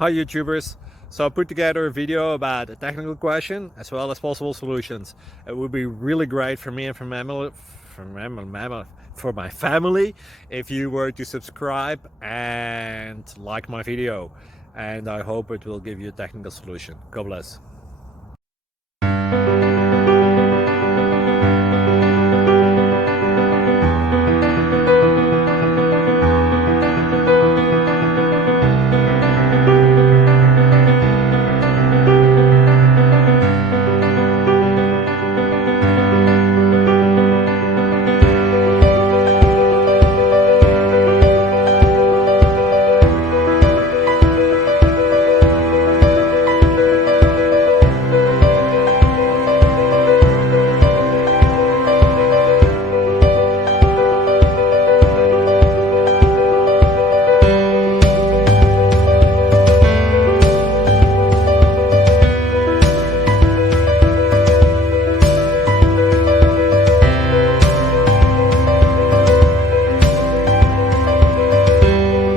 Hi YouTubers! So I put together a video about a technical question as well as possible solutions. It would be really great for me and for my family if you were to subscribe and like my video, and I hope it will give you a technical solution. God bless.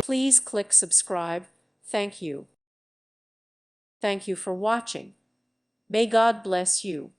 Please click subscribe. Thank you. Thank you for watching. May God bless you.